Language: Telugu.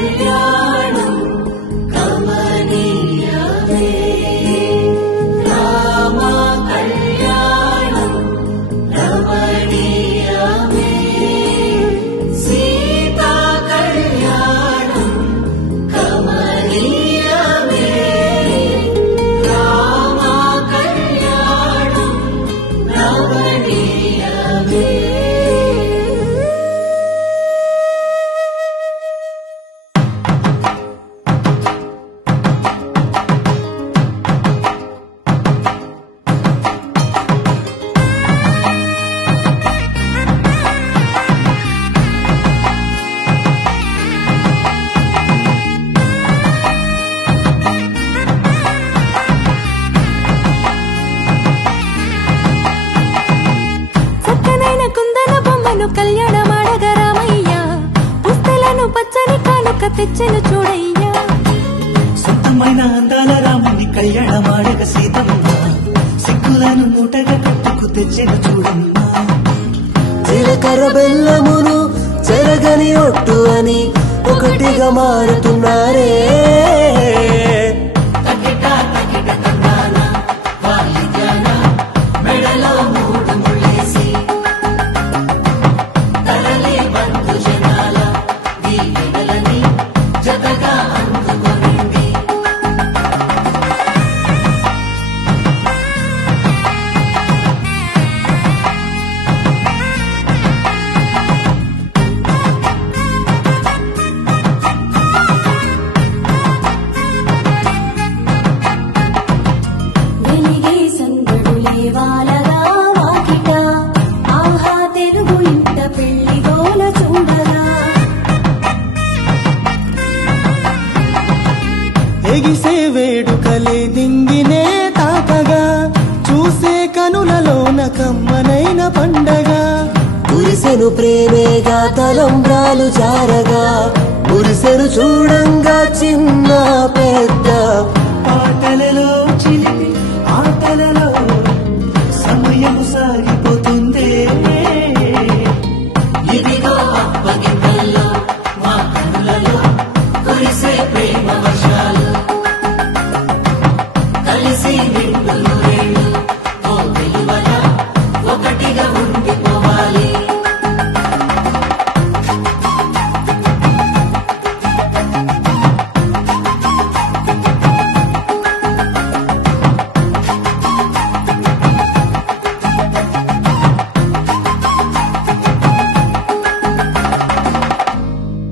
కళ్యాణం కమనీయమే రామ కళ్యాణం రమణీయమే సీతా కళ్యాణం కమనీయమే రామ కళ్యాణం రమణీయమే. చక్కనైన కుందన బొమ్మను కళ్యాణమాడగా రామయ్య పుస్తలను పచ్చని కానుక తెచ్చెను చూడయ్యా. సొంతమైన అందాల రాముని కళ్యాణమాడగ సీతమ్మ సిక్కులను మూటగా కట్టుకు తెచ్చిన చూడమ్మా. జీలకర్ర బెల్లమును చెరగని ఒట్టు అని ఒకటిగా మారుతున్నారే. మెడలో మూడు ముళ్ళేసి తరలి బంధు జనాల దీవెనలని జతగా అందుకొనింది. వెలిగే సందడులే వాలగా వాకిట ఆహా తెలుగు ఇంట పెళ్లి గోల చూడగా. ఎగిసే వేడుకలే దింగినే తాకగా చూసే కనులలోన కమ్మనైన పండగ. కురిసెను ప్రేమేగా తలంబ్రాలు జారగా కురిసెను చూడంగా చిన్న పెద్ద. పాటలలో చిలిపి ఆటలలో సమయము సాగిపోతుందే. ఇదిగో అప్పగింతల్లో మా కనులలో కురిసే ప్రేమ వర్షాలు కలిసి